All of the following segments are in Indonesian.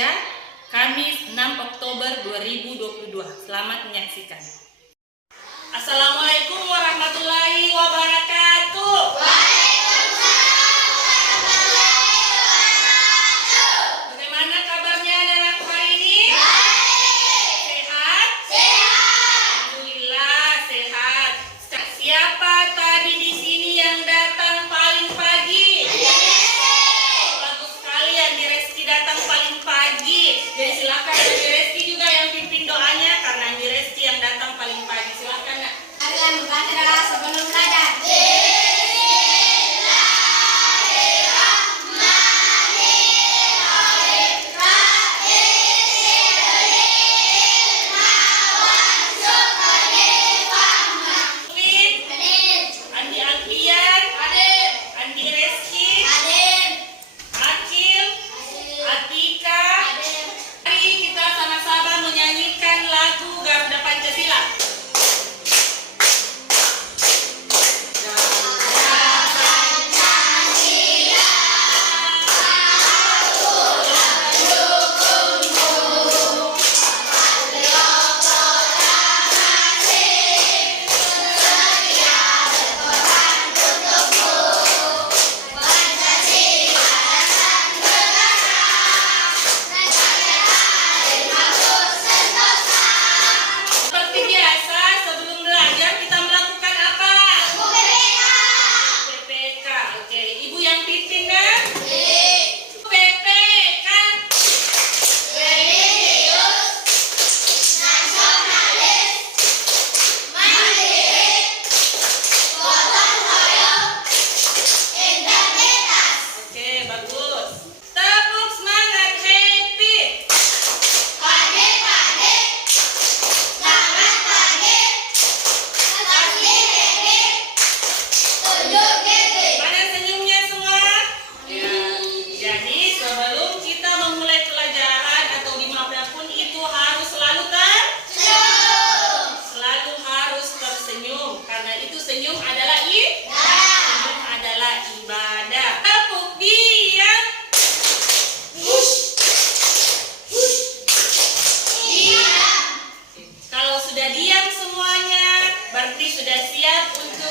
Remaja, Kamis 6 Oktober 2022. Selamat menyaksikan. Assalamualaikum warahmatullahi wabarakatuh. Waalaikumsalam warahmatullahi wabarakatuh. Bagaimana kabarnya anak-anak hari ini? Baik. Sehat? Sehat. Alhamdulillah sehat. Siapa tadi di sini yang datang paling pagi? Bagus sekali, Andi Reski datang paling pagi. Jadi silakan Andi Reski juga yang pimpin doanya karena Andi Reski yang datang paling pagi. Silakan Nak. Kalian membaca sebelum belajar.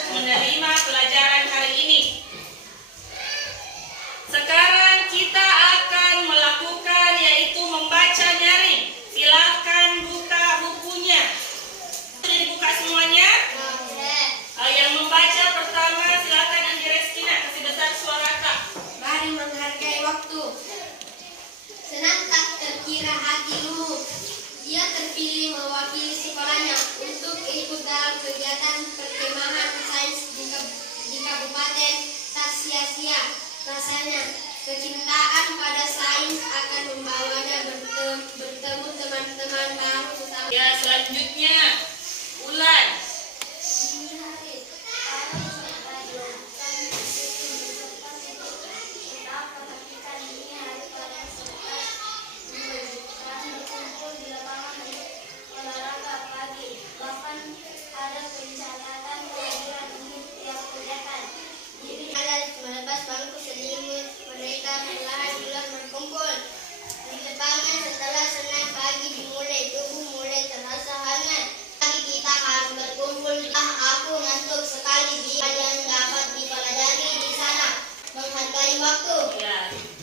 Menerima pelajaran hari ini. Sekarang kita akan melakukan yaitu membaca nyaring. Silahkan buka bukunya. Sudah dibuka semuanya? Yang membaca pertama silahkan Andi Reski, kasih besar suara Kak. Mari menghargai waktu. Senang tak terkira hatimu. Dia terpilih mewakili sekolahnya untuk ikut dalam kegiatan perkemahan sains di Kabupaten tak sia-sia. Rasanya kecintaan pada sains akan membawanya bertemu teman-teman baru. Ya, selanjutnya Ulan.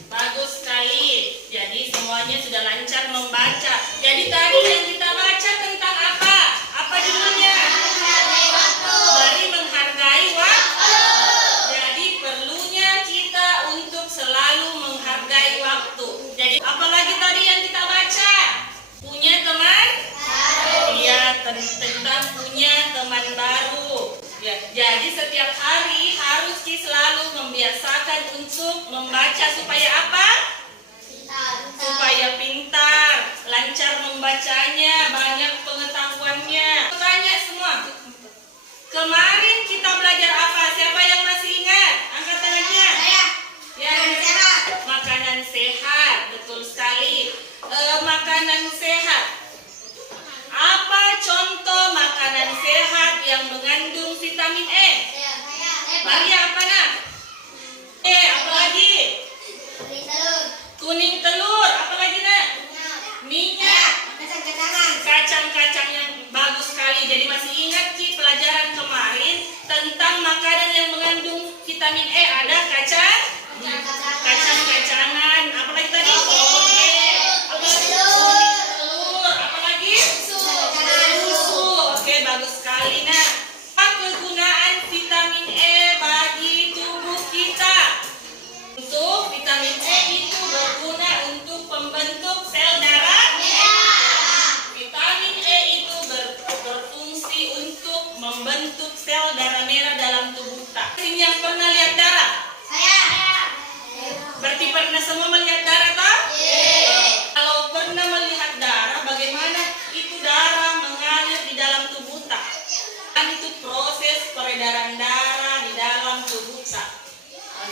Bagus sekali. Jadi semuanya sudah lancar membaca. Jadi tadi yang kita baca tentang apa? Apa judulnya? Menghargai waktu. Mari menghargai waktu. Jadi perlunya kita untuk selalu menghargai waktu. Jadi apalagi tadi yang kita baca? Punya teman baru. Iya, tentang punya teman baru. Ya, jadi setiap hari harus selalu membiasakan untuk membaca supaya apa? Supaya pintar, lancar membacanya, banyak pengetahuannya. Tanya semua. Kemarin kita belajar apa? Siapa yang masih ingat? Angkat tangannya. Ya, makanan sehat, betul sekali. Makanan sehat. Apa contoh makanan sehat yang mengandung vitamin E? Maria apa nak? Apa lagi? kacang-kacang yang bagus sekali. Jadi masih ingat Ki pelajaran kemarin tentang makanan yang mengandung vitamin E? Ada kacang-kacangan, apalagi tadi? Toge, apalagi telur, apalagi? Susu. Oke, bagus sekali. Nah, apa kegunaan vitamin E bagi tubuh kita? Untuk vitamin E itu berguna untuk pembentuk sel darah. Vitamin E itu berfungsi untuk membentuk sel darah merah dalam tubuh kita. Ini yang pernah lihat darah? Berarti pernah semua melihat darah, toh? Kalau pernah melihat darah, bagaimana itu darah mengalir di dalam tubuh kita? Dan itu proses peredaran darah di dalam tubuh kita.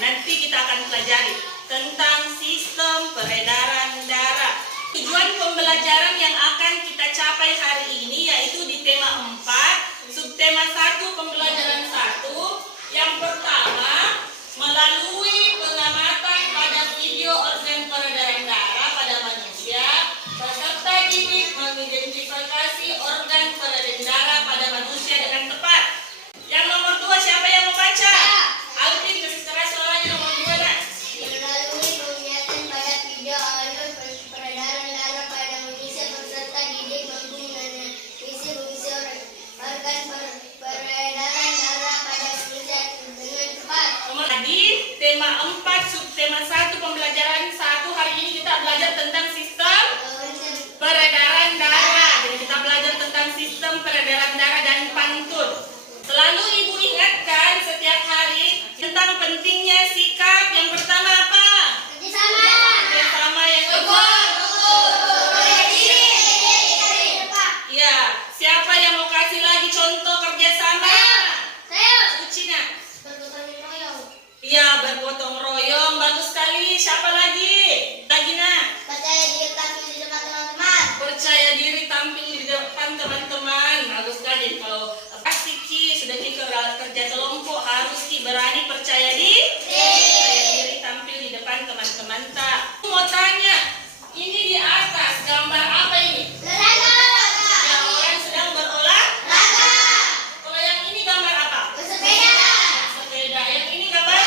Nanti kita akan pelajari tentang sistem peredaran darah. Tujuan pembelajaran yang akan kita capai hari ini yaitu di tema 4, subtema 1, pembelajaran 1. Yang pertama, melalui pengamatan pada video organ peredaran darah pada manusia, peserta didik mengidentifikasi organ peredaran darah pada manusia dengan tepat. Yang nomor 2, siapa yang mau baca? Alvin, kasih keras suaranya nomor 2, Nak. Melalui penglihatan pada video organ peredaran darah pada manusia, peserta didik mampu menganalisis fungsi organ peredaran darah pada manusia dengan tepat. Nomor tadi tema 4 subtema 1 pembelajaran 1 hari ini kita belajar tentang sistem peredaran darah. Jadi kita belajar tentang sistem peredaran darah dan pantun. Selalu Ibu ingatkan setiap hari tentang pentingnya sikap. Yang pertama apa? Kerjasama. Yang kedua? Ya, siapa yang mau kasih lagi contoh kerjasama? Ucina. Iya, bergotong royong. Bagus sekali. Siapa lagi? Nak. Percaya diri tampil di depan teman-teman. Bagus sekali. Kalau pasti Ki sudah Ki kerja kelompok, harus Ki berani percaya diri tampil di depan teman-teman. Tak. Mau tanya, ini di atas gambar apa ini? Yang orang sedang berolahraga. Kalau yang ini gambar apa? Sepeda. Yang ini gambar?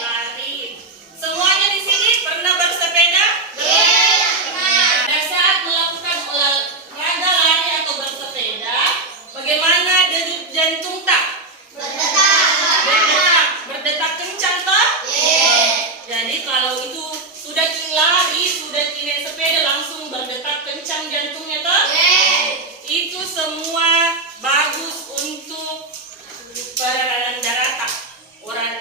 Lari. Semuanya di sini pernah bersepeda? Pada saat melakukan olahraga lari atau bersepeda, bagaimana denyut jantung tak? Berdetak kencang toh? Jadi kalau itu sudah lari, sudah naik sepeda langsung berdetak kencang jantungnya toh? Itu semua bagus untuk peredaran darah tak?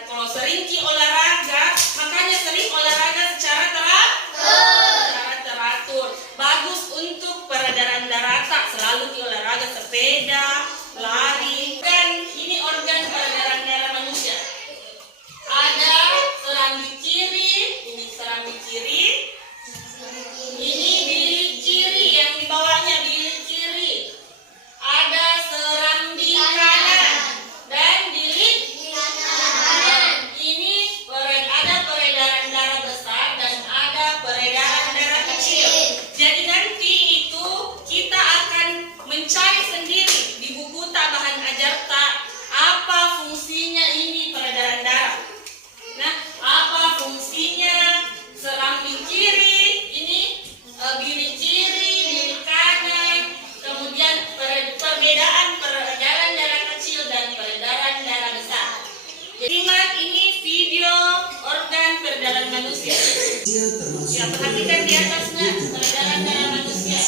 Kalau sering Ki olahraga, makanya sering olahraga secara teratur. Bagus untuk peredaran darah tak? Selalu Ki olahraga sepeda, lari. Dan ini organ peredaran darah manusia. Ada serambi kiri, ini serambi kiri. Ini bilik kiri yang di bawahnya bilik kiri. Ada serambi kanan dan bilik kanan. Ini ada peredaran darah besar dan ada peredaran darah kecil. Jadi nanti itu kita akan mencari sendiri di buku tambahan ajar tak apa fungsinya ini peredaran darah. Nah, apa fungsinya serambi kiri, ini bilik kiri, bilik kanan, kemudian perbedaan peredaran darah kecil dan peredaran darah besar. Jadi ingat ini video organ peredaran manusia. Ya, perhatikan di atasnya peredaran darah manusia.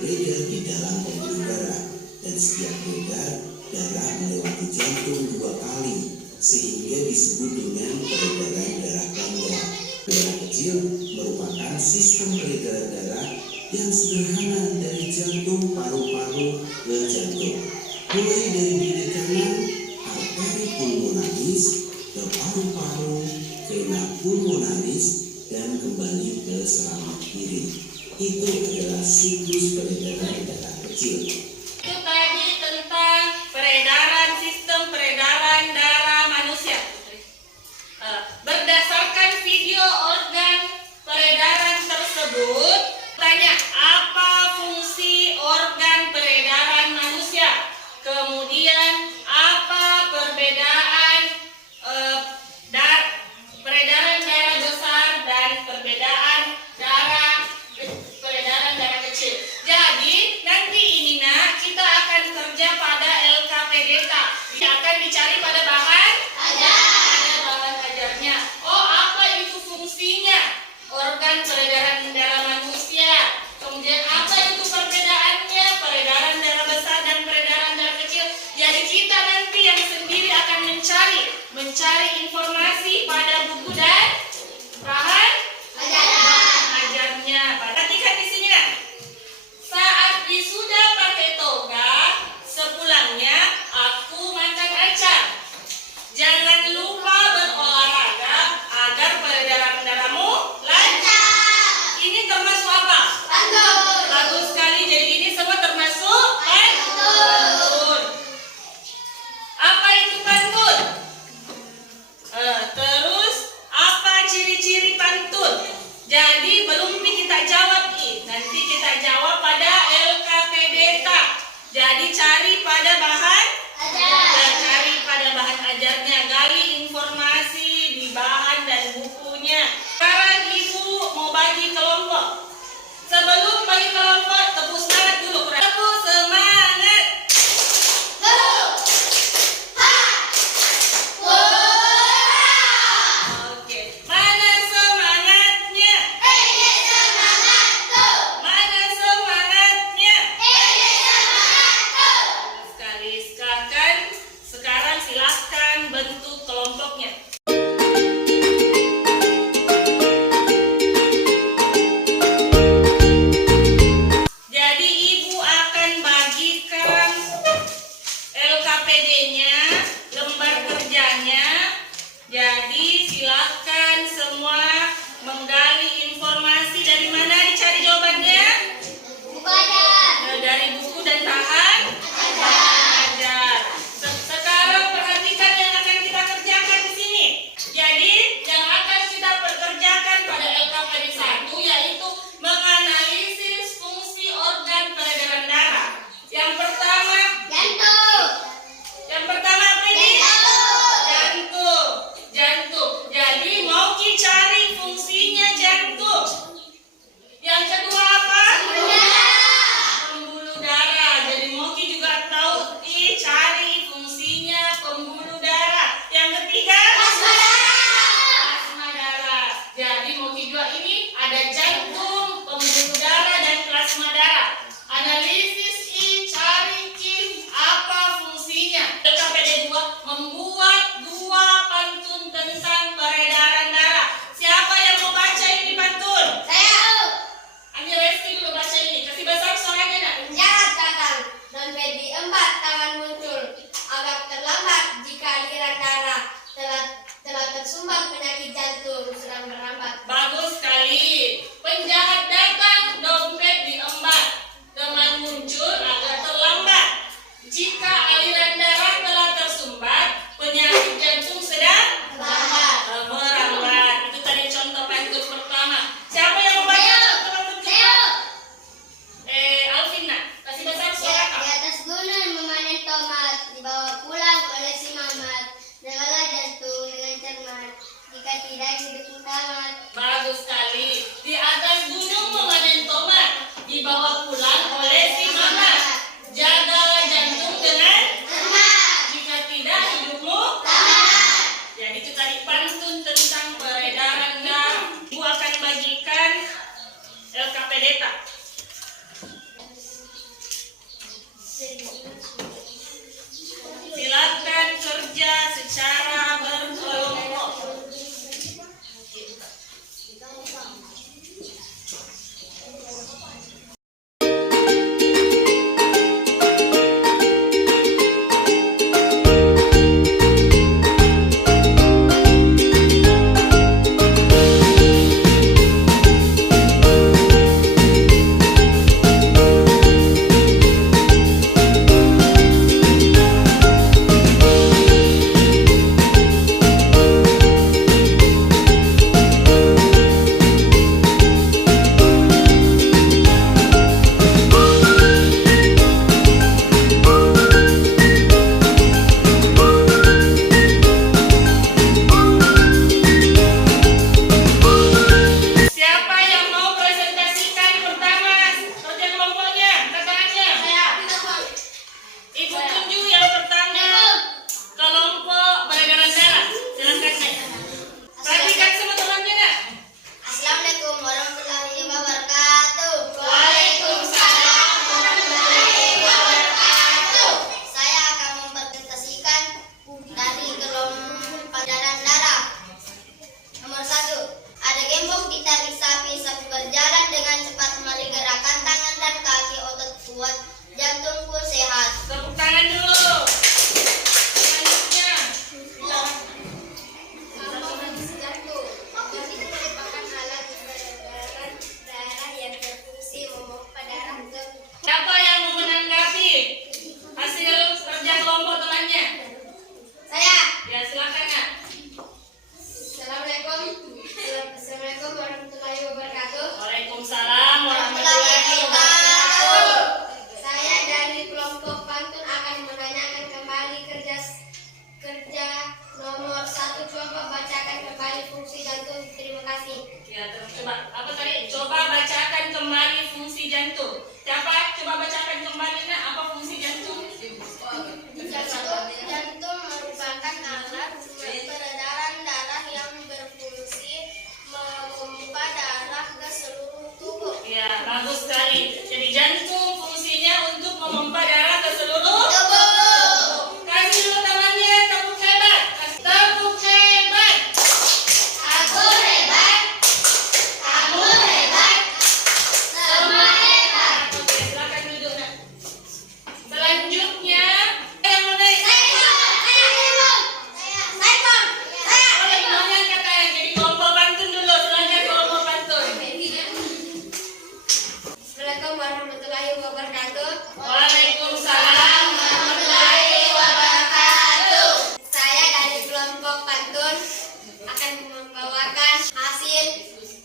Beredar di dalam pembuluh darah dan setiap beredar darah melewati jantung 2 kali sehingga disebut dengan peredaran darah ganda. Darah kecil merupakan sistem peredaran darah yang sederhana dari jantung paru-paru ke jantung. Mulai dari bilik kanan, arteri pulmonalis, ke paru-paru, vena pulmonalis, dan kembali ke serambi kiri. Itu adalah siklus peredaran darah kecil. Itu tadi tentang sistem peredaran darah manusia. Berdasarkan video organ peredaran tersebut, tanya apa fungsi organ kuat, jantung pun sehat. Tepuk tangan dulu. Selanjutnya. Jantung. Jantung merupakan alat peredaran darah yang berfungsi memompa darah ke Siapa yang mau menanggapi hasil kerja kelompok temannya? saya. Ya, silakan Kak. Assalamualaikum warahmatullahi wabarakatuh. Waalaikumsalam warahmatullahi wabarakatuh. Saya dari kelompok pantun akan menanyakan kembali kerja nomor 1. Coba bacakan kembali fungsi jantung. Terima kasih. Ya, coba apa tadi? Coba bacakan kembali fungsi jantung. Siapa? Coba bacakan kembali nak apa fungsi jantung? Jantung merupakan alat peredaran darah yang berfungsi memompa darah ke seluruh tubuh. Ya, bagus sekali. Jadi jantung fungsinya untuk memompa darah ke seluruh Tubuh. Kasih dulu temannya tepuk hebat. Tepuk hebat. Aku hebat. Kamu hebat. Semua hebat. Oke, silakan duduk nak. Selanjutnya yang mana? Oleh kemudian kata jadi kelompok pantun dulu. Selanjutnya kelompok pantun. Assalamualaikum warahmatullahi wabarakatuh. Waalaikumsalam warahmatullahi wabarakatuh. Saya dari kelompok pantun akan membawakan hasil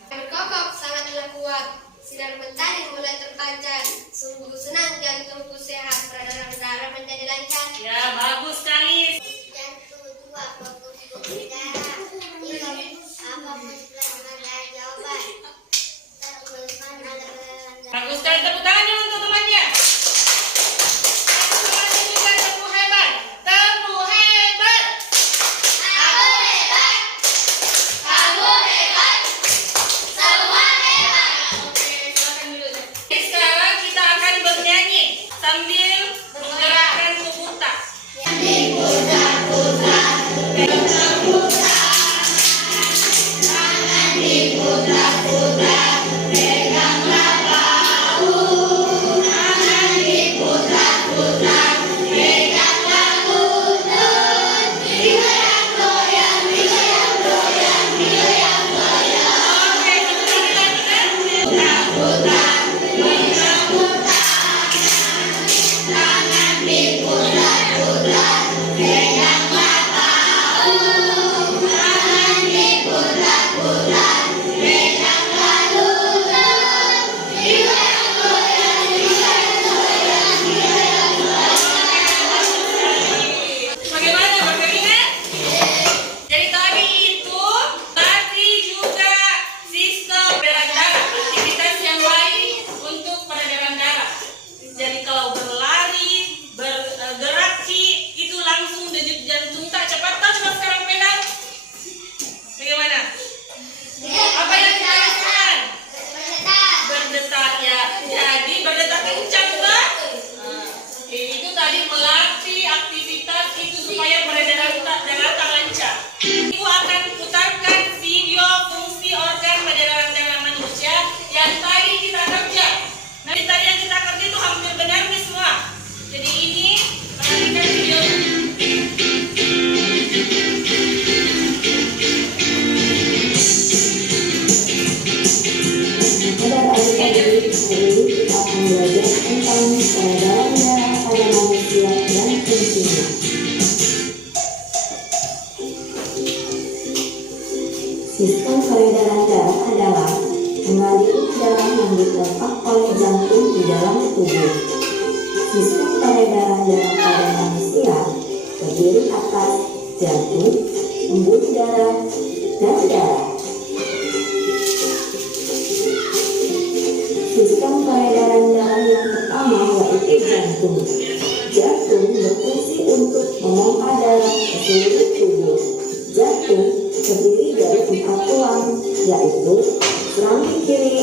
berkokok sangatlah kuat. Sinar mentari mulai terpancar. Sungguh senang jantungku sehat. Peredaran darah menjadi lancar. Ya, bagus sekali. Jantung dua berfungsi darah. Apapun pelajaran dari jawaban. Teruskan adalah Bagus sekali, tepuk tangannya untuk temannya. Temannya juga tepuk hebat. Tepuk hebat. Aku hebat. Kamu hebat. Semua hebat. Oke, silakan dulu. Sekarang kita akan bernyanyi sambil menggerakkan tubuh tak. Oke, sekali lagi kan? Bagaimana Margarina? Jadi tadi itu tadi juga sistem peredaran darah, aktivitas yang lain untuk peredaran darah. Jadi kalau berlari, bergerak itu langsung denyut jantung tak cepat. Tak coba sekarang pelan. Bagaimana? Apa yang kita lakukan? Berdetak ya. Jadi berdetak kencang tak? Itu tadi melatih aktivitas itu supaya peredaran darah tak lancar. Ibu akan putarkan video fungsi organ peredaran darah manusia yang tadi kita kerja. Nanti tadi yang kita kerja itu hampir benar nih semua. Jadi ini perhatikan video. Pada pagi tadi, hari ini kita akan belajar tentang peredaran darah pada manusia dan fungsinya. Sistem peredaran darah adalah mengalir darah yang dipompa oleh jantung di dalam tubuh. Sistem peredaran darah pada manusia terdiri atas jantung, embun darah, dan darah. Sistem peredaran darah yang pertama yaitu jantung. Jantung berfungsi untuk memompa darah ke seluruh tubuh. Jantung terdiri dari 4 tulang, yaitu serambi kiri,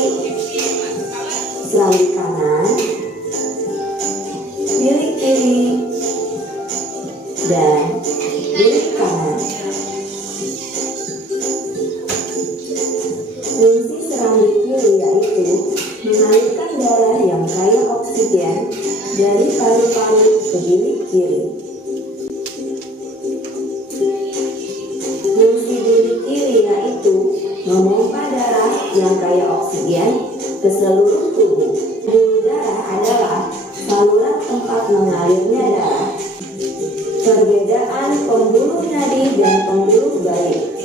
serambi kanan, bilik kiri, dan bilik kanan. Fungsi serambi kiri yaitu mengalirkan darah yang kaya oksigen dari paru-paru ke bilik kiri. Fungsi bilik kiri yaitu memompa darah yang kaya oksigen ke seluruh tubuh. Pembuluh darah adalah saluran tempat mengalirnya darah. Perbedaan pembuluh nadi dan pembuluh balik.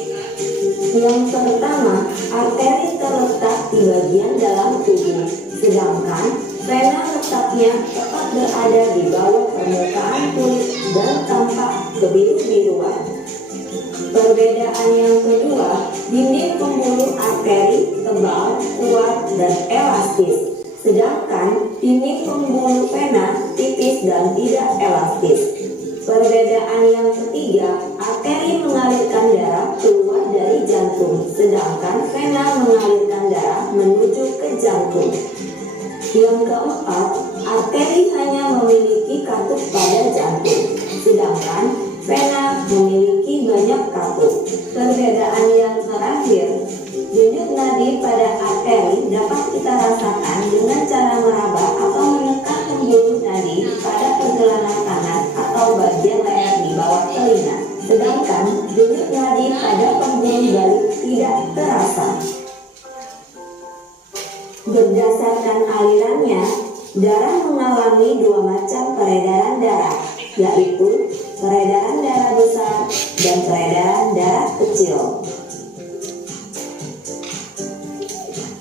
Yang pertama, arteri terletak di bagian dalam tubuh, sedangkan vena letaknya tepat berada di bawah permukaan kulit dan tampak kebiru-biruan. Perbedaan yang kedua, dinding pembuluh arteri tebal, kuat, dan elastis, sedangkan dinding pembuluh vena tipis dan tidak elastis. Perbedaan yang ketiga, arteri mengalirkan darah keluar dari jantung, sedangkan vena mengalirkan darah menuju ke jantung. Yang keempat, arteri hanya memiliki katup pada jantung, sedangkan vena memiliki banyak katup. Perbedaan yang terakhir, denyut nadi pada arteri dapat kita rasakan dengan cara meraba atau menekan pembuluh nadi pada pergelangan tangan atau bagian leher di bawah telinga, sedangkan denyut nadi pada pembuluh balik tidak terasa. Berdasarkan alirannya, darah mengalami dua macam peredaran darah, yaitu peredaran darah besar dan peredaran darah kecil.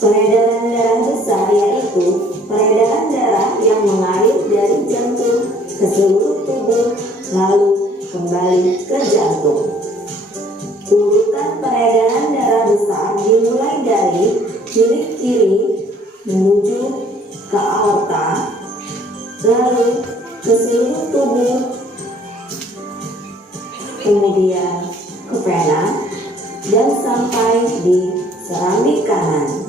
Peredaran darah besar yaitu peredaran darah yang mengalir dari jantung ke seluruh tubuh lalu kembali ke jantung. Urutan peredaran darah besar dimulai dari bilik kiri menuju ke aorta, lalu ke seluruh tubuh, kemudian ke vena, dan sampai di serambi kanan.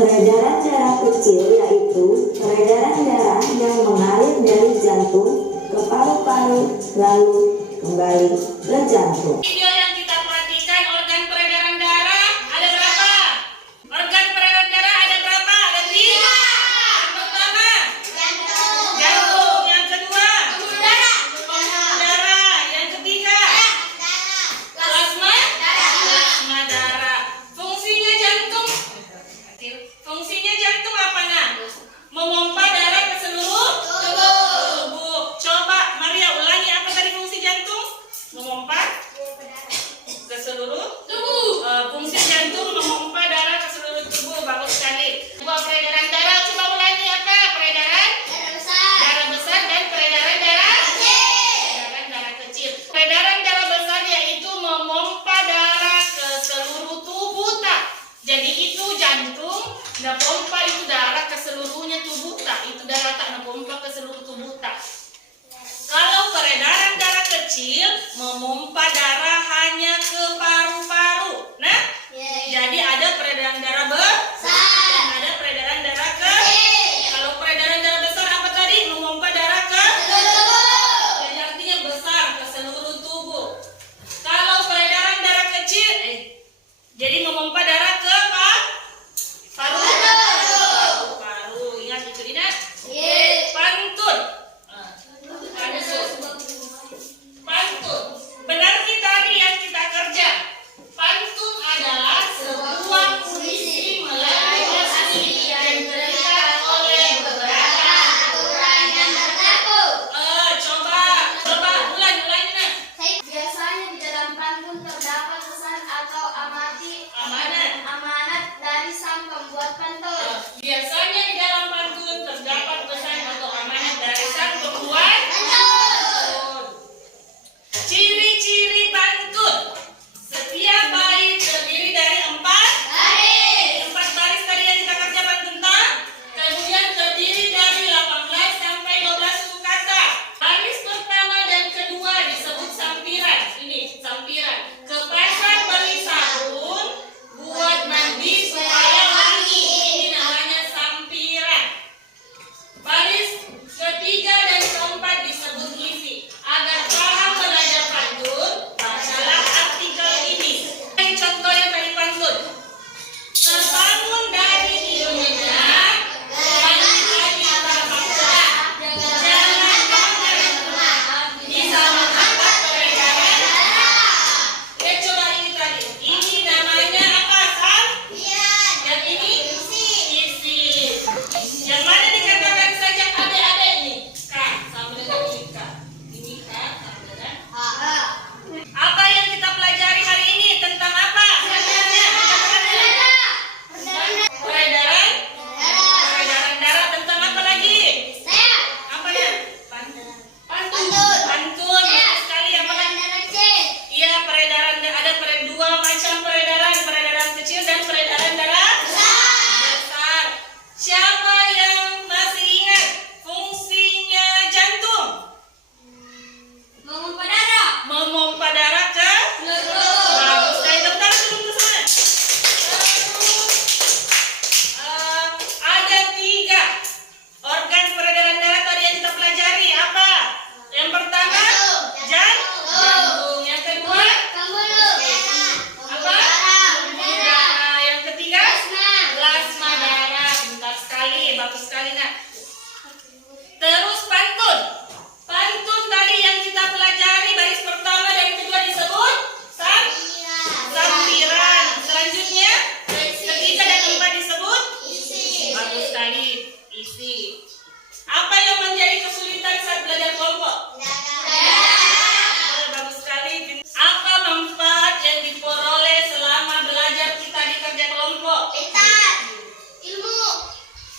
Peredaran darah kecil yaitu peredaran darah yang mengalir dari jantung ke paru-paru lalu kembali ke jantung. Video yang kita perhatikan organ peredaran darah ada berapa? Organ peredaran darah ada berapa? Ada 3. Yang pertama, jantung. Yang kedua, pembuluh darah. Yang ketiga, plasma darah. Fungsinya jantung apa nak? Memompa darah ke seluruh tubuh. Coba Maria ulangi, apa tadi fungsi jantung? Memompa ke seluruh tubuh. Fungsi jantung memompa darah ke seluruh tubuh. Bagus sekali. Dua peredaran darah, coba ulangi apa? Peredaran darah besar dan peredaran darah kecil. Peredaran darah besar yaitu memompa darah ke seluruh tubuh tak. Jadi itu jantung, nah pompa itu darah ke seluruhnya tubuh tak. Itu darah tak, nah pompa ke seluruh tubuh tak. Kalau peredaran darah kecil memompa darah hanya ke paru-paru. Nah, jadi ada peredaran darah besar dan ada peredaran darah kecil. Kalau peredaran darah besar apa tadi? Memompa darah ke tubuh. Jadi artinya besar ke seluruh tubuh. Kalau peredaran darah kecil, jadi memompa darah ke paru-paru.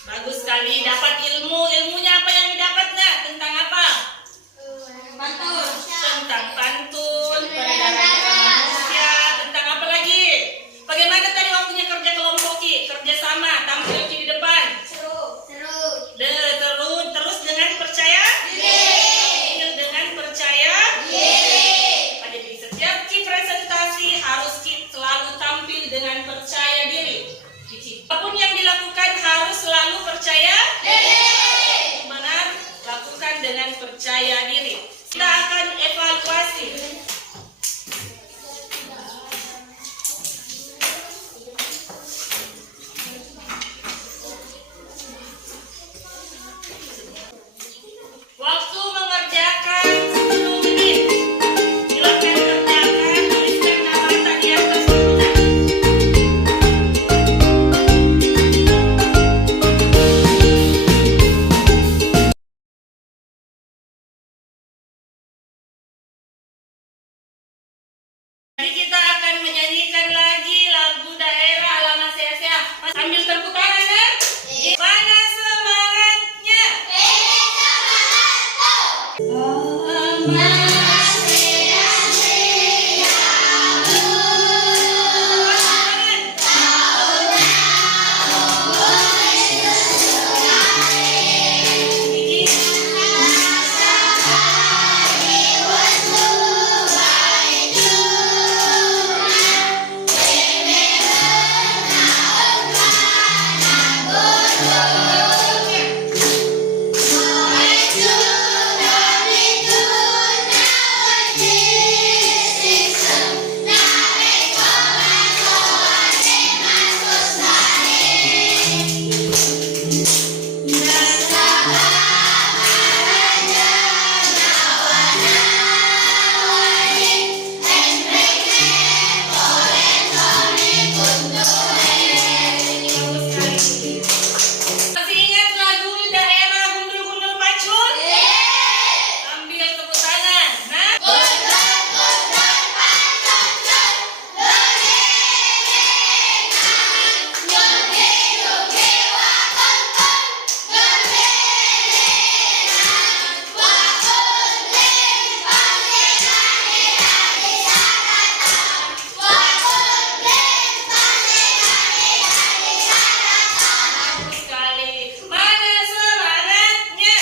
Bagus sekali, dapat ilmu. Ilmunya apa yang didapatnya? Tentang apa? Tentang pantun, peredaran darah manusia, tentang apa lagi? Bagaimana tadi waktunya kerja kelompok Ki? Kerja sama, tampil Ki di depan. Seru. Terus dengan percaya diri. Dengan percaya diri. Pada di setiap Ki presentasi harus Ki selalu tampil dengan percaya diri. Apapun yang dilakukan harus selalu percaya diri. Benar, lakukan dengan percaya diri. Kita akan evaluasi. Waktu mengerjakan 10 menit. Silakan kerjakan, tuliskan nama tak di atas kertas. Jadi kita akan menyanyikan lagi lagu daerah Lama Sia-Sia. Sambil tepuk tangan kan? Mana semangatnya? Masih ingat lagu daerah Gundul-Gundul Pacul? Sambil tepuk tangan. Nah, bagus sekali. Mana semangatnya?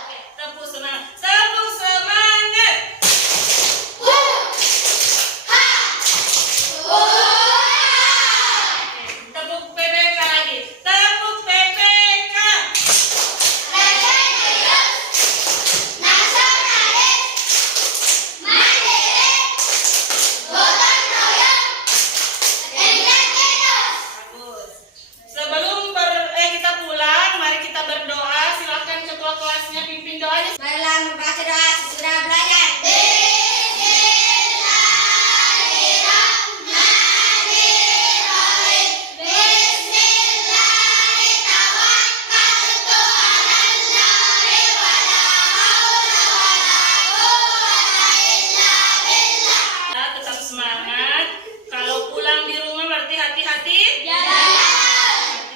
Oke, tepuk semangat. Tepuk semangat. Tepuk PPK lagi. Tepuk PPK. Bagus. Sebelum kita pulang, mari kita berdoa. Silakan ketua kelasnya pimpin doanya. Marilah membaca doa sesudah belajar. Tetap semangat. Kalau pulang di rumah berarti hati-hati.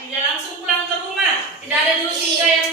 Tidak langsung pulang ke rumah. Tidak ada dulu singgah yang